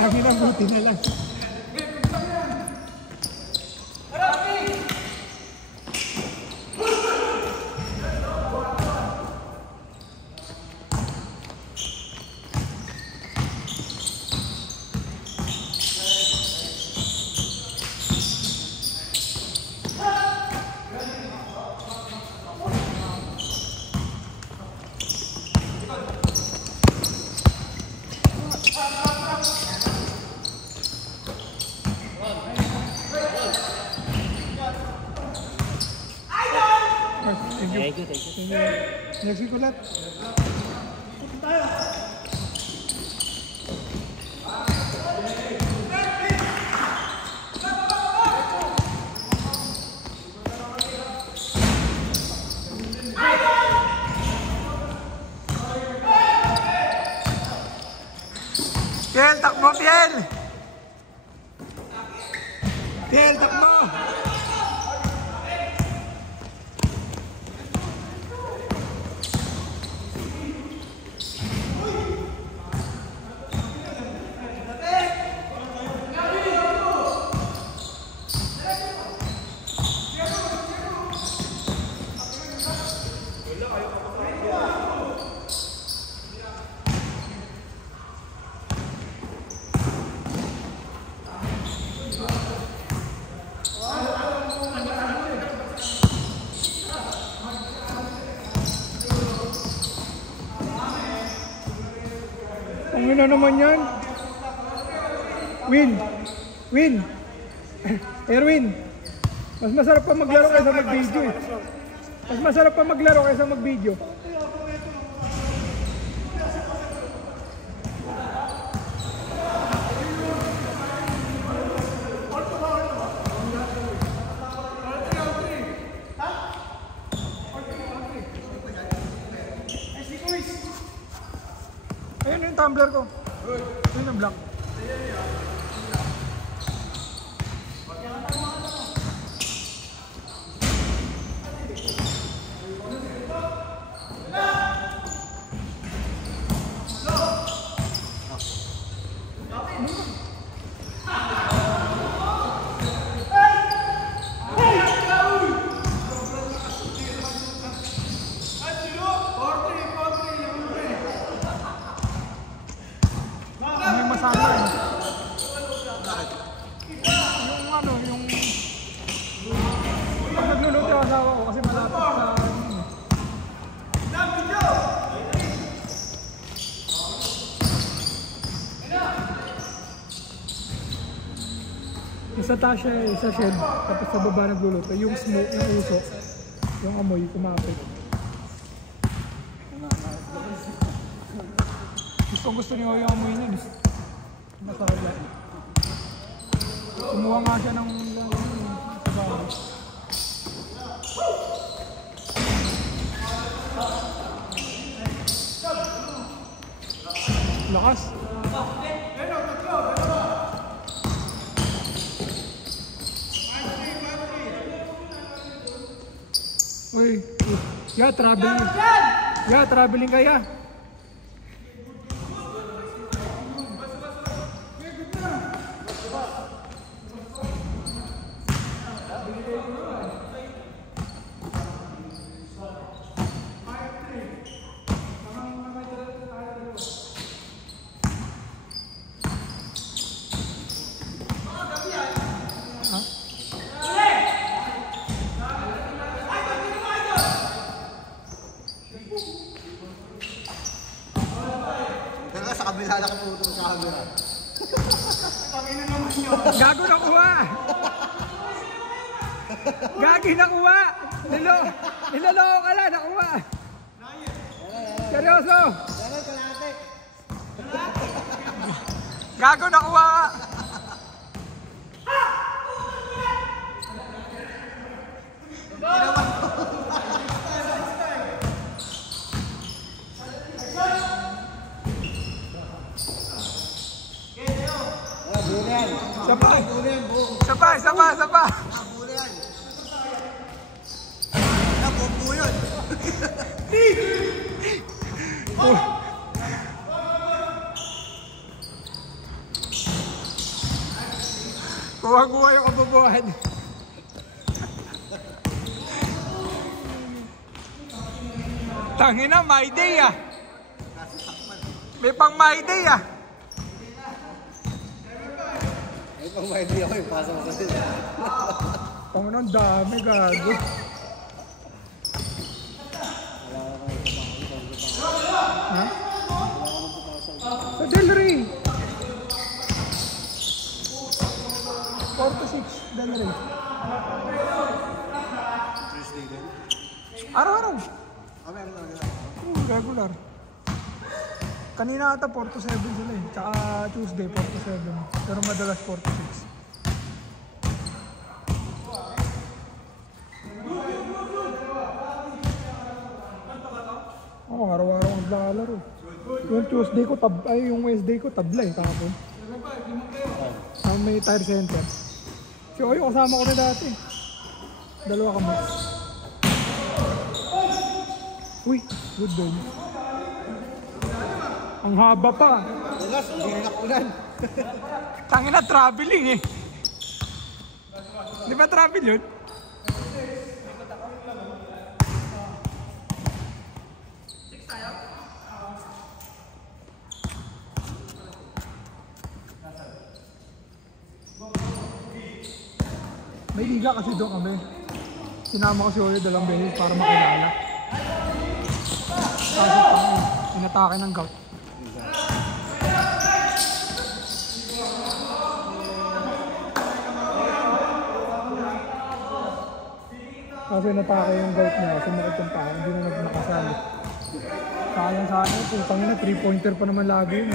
Kami na buti na lang. Next week ulit. Piel, takbo Piel! Piel, takbo! Ano naman yan? Win! Erwin! Mas masarap pa maglaro kaysa mag-video eh. Mas masarap pa maglaro kaysa mag-video. Ayun yung tumbler ko. Ayun yung black. Isa tasya, isa shed, tapos sa baba nagluluto. Yung smoke, yung uso, yung amoy, kumapit. Gusto niyo yung amoy nun. Masarap yan. Kumuha nga siya ng sa baba. Lakas. Uy, ya traveling. Ya traveling kaya. Kabila na kaputo sa camera. Pangina naman yun. Gago nakuha! Gagi nakuha! Niloloko ka lang, nakuha! Seryoso! Gago nakuha! Sapa! Napupo yun! Kuha-kuha yung kabubuhan. Tangina, my day ah. May pang my day ah. May pang my day ako yung pasa mo sa sila. Pangina, ang dami gago. Ha? Sa Del Rey. 4 to 6, Del Rey. Tuesday din. Araw-araw. Kami ano talaga? Regular. Kanina ata 4 to 7 sila eh. Tsaka Tuesday 4 to 7. Pero madalas 4 to 6. Oo, araw-araw ang naglalaro. Yung Tuesday ko, yung Wednesday ko, tabla eh, kahapon. May tire center. Si Oyo, kasama ko na dati. Dalawa kami. Uy, good doon. Ang haba pa. Dalas, hindi nakunan. Tangin na traveling eh. Di ba travel yun? May liga kasi doon kami. Sinama ko si Oyo 2 beses para makilala. Kasi inatake ng gout. Kasi natake yung gout niya, sumakit yung paa, hindi na nakasali. Sayang sa akin, putang ina, 3-pointer pa naman lagi yun.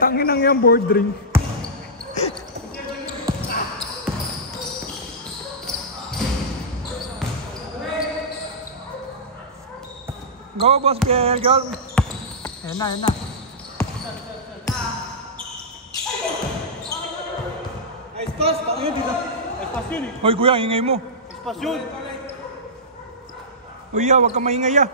Tanginang yung board ring. Go, boss Pierre, go! Ayan na, ayan na. Espas, yun dito. Espas yun eh. Hoy kuya, ingay mo. Espas yun. Uy, wag ka maingay ah.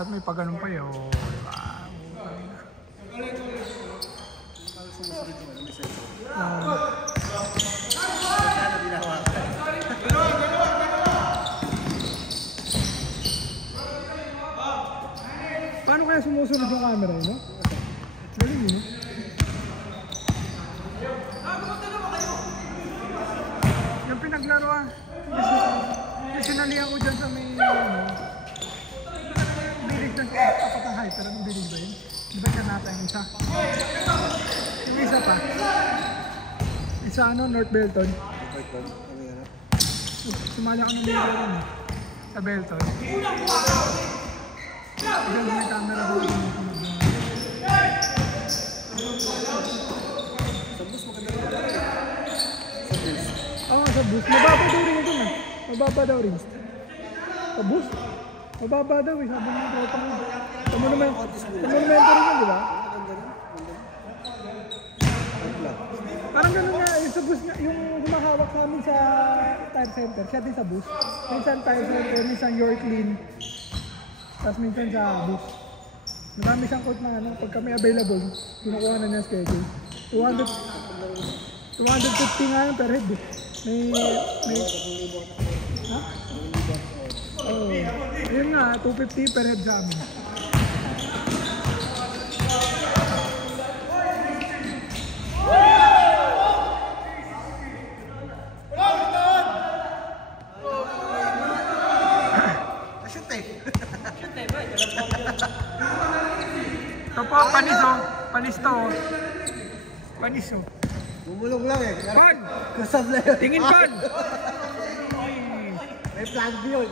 At may pagganong pa yun. Paano kaya sumusunod yung camera yun, no? Galing yun, no? Yung pinaglaruan, yung sinalihan ko dyan sa may, bilig ng tapat ang hyper, anong bilig ba yun? Di ba dyan natin yung isa? Yung isa pa. Isa ano, North Belton. Sumali ako ng nila rin eh. Sa Belton. Diyan may camera ko. Sa bus maganda rin. Sa bus. Oo, sa bus. Mababa daw rin ito na. Mababa daw rin. Sa bus? Mababa daw eh. Sabi mo daw pang monumento rin yun, di ba? Parang ganun nga, yung sa bus, yung humahawak sa amin sa tire center, siya din sa bus. Minsan tire center, minsan York Lean. Tapos minsan sa bus. Marami siyang quote na ano, pag kami available, kinukuha na niya schedule. 250 nga yun per head eh. May... Ha? Oo. Yun nga, 250 per head sa amin. panis to. Panis oh. Bumulong lang eh. Pan! Kasab na yun. Tingin pan! May plan B yun.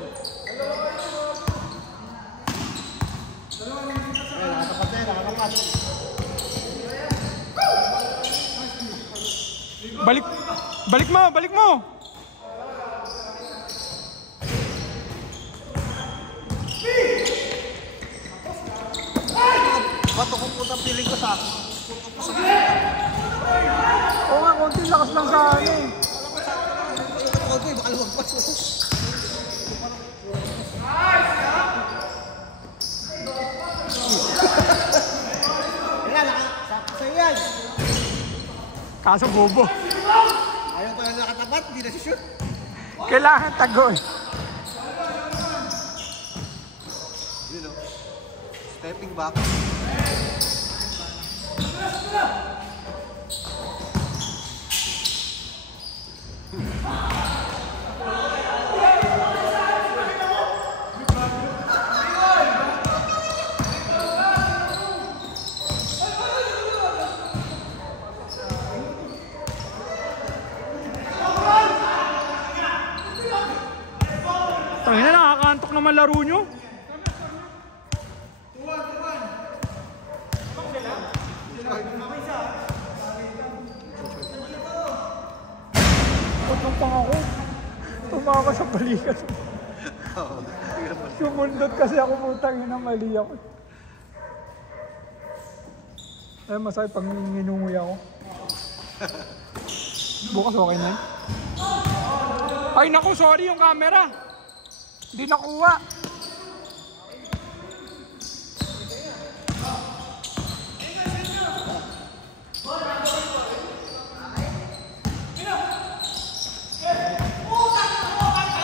Nakatapat na yun, nakatapat. Balik mo! Balik mo! Bato ko putang piling ko sa akin. Oo nga, konti lakas lang sa ano eh. Okay, baka lumagpas mo. Yan, sa'yo yan. Kaso bobo. Ayaw pa na nakatapat, hindi na si-shoot. Kailangan tagol. You know, stepping back. Tangina, nakakaantok naman laro nyo. Pagkampang ako. Tumaka sa balikat. Sumundot kasi ako, putang ina, mali ako. Ay, masakit pag ninunguy ako. Bukas okay na. Ay naku, sorry yung camera. Hindi nakuha.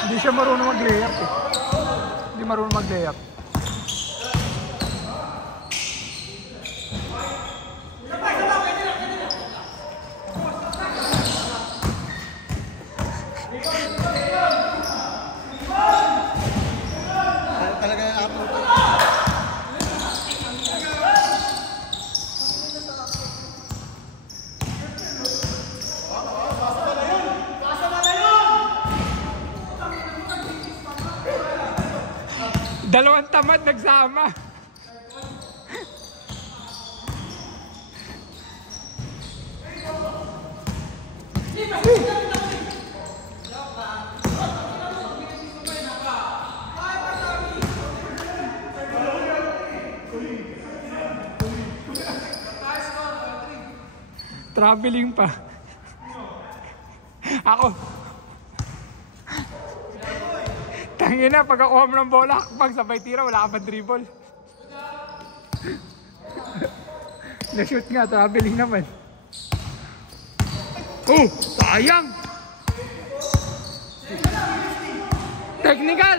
Hindi siya marunong mag-layup eh. Hindi marunong mag-layup. Talaga yung upload. Dalawang tamad nagsama. Traveling pa. Ako. Tangina, pagkakuha mo ng bola, pag sabay tira, wala ka pa dribble. Na-shoot nga, traveling naman. Oh, sayang! Technical!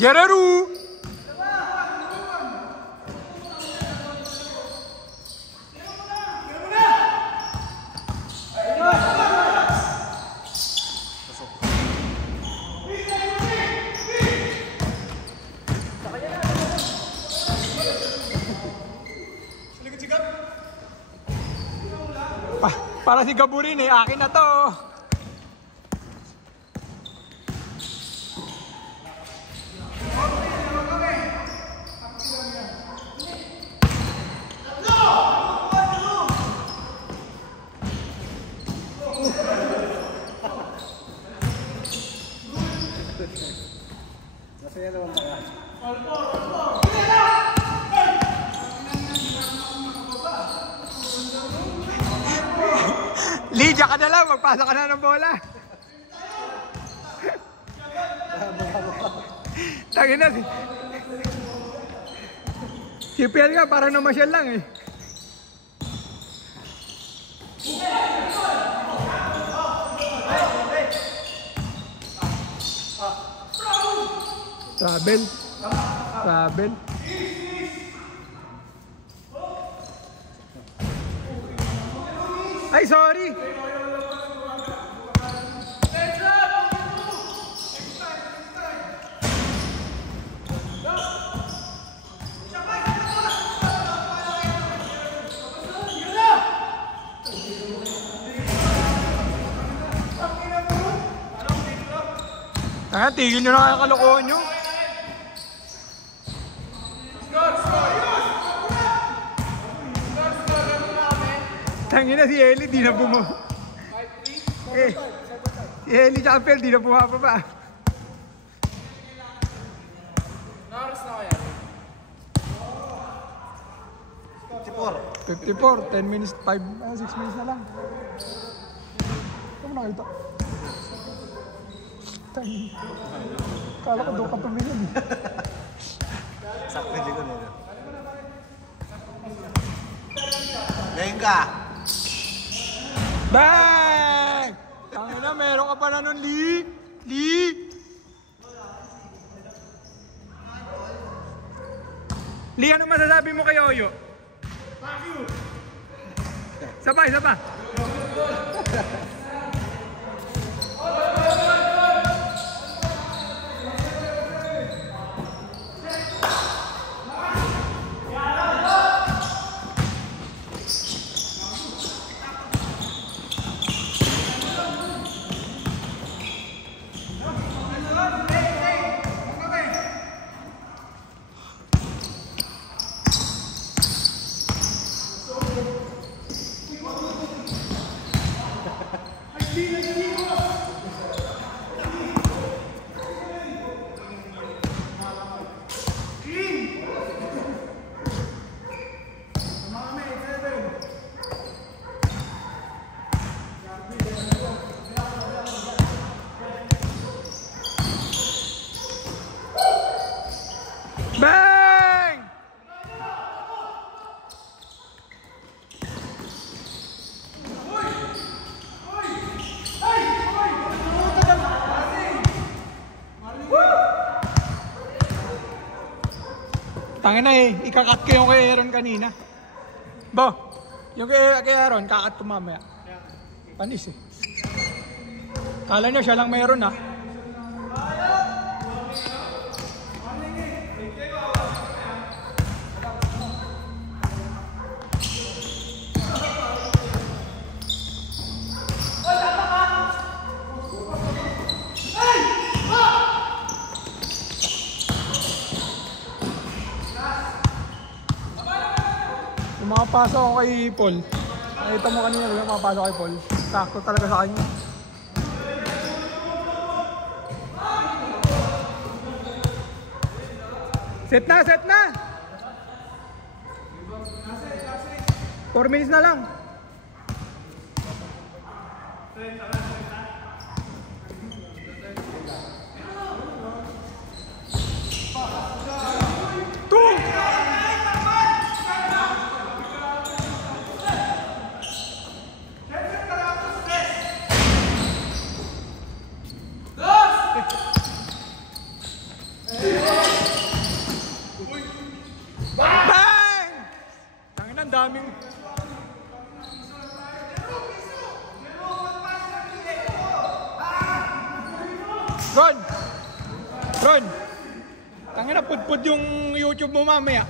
Jereru! Para si Gaburin eh, akin na to. Masaya naman kaya. Lydia ka na lang, magpasa ka na ng bola. Tangin na si Piel nga, parang namasyal lang eh. Travel. Ay, sorry! Kaya tigil nyo na kaya kalokohan nyo. Tangin na si Eli, di na bumaba. Si Eli tsaka Pel, di na bumaba pa. Naras na kaya? 54, 10 minutes, 6 minutes na lang. Ano mo nakita? Kala ko doon ka pamilya. Sakto dito nito. Ngayon ka! Bang! Tangina, meron ka pa na nun, Lee! Lee, ano masasabi mo kay Oyo? Fuck you! Isa pa! Bang! Tangin na ikakat ko yung kay Aaron kanina. Bo, yung kay Aaron, kakat ko mamaya. Panis Kala nyo siya lang mayroon Pasok ako kay Paul. Nakita mo kanina yung mapapasok kay Paul. Sakto talaga sa kanya. Set na! 4 minutes na lang. Daming Ron! Tangina, pudpud yung YouTube mo mamaya.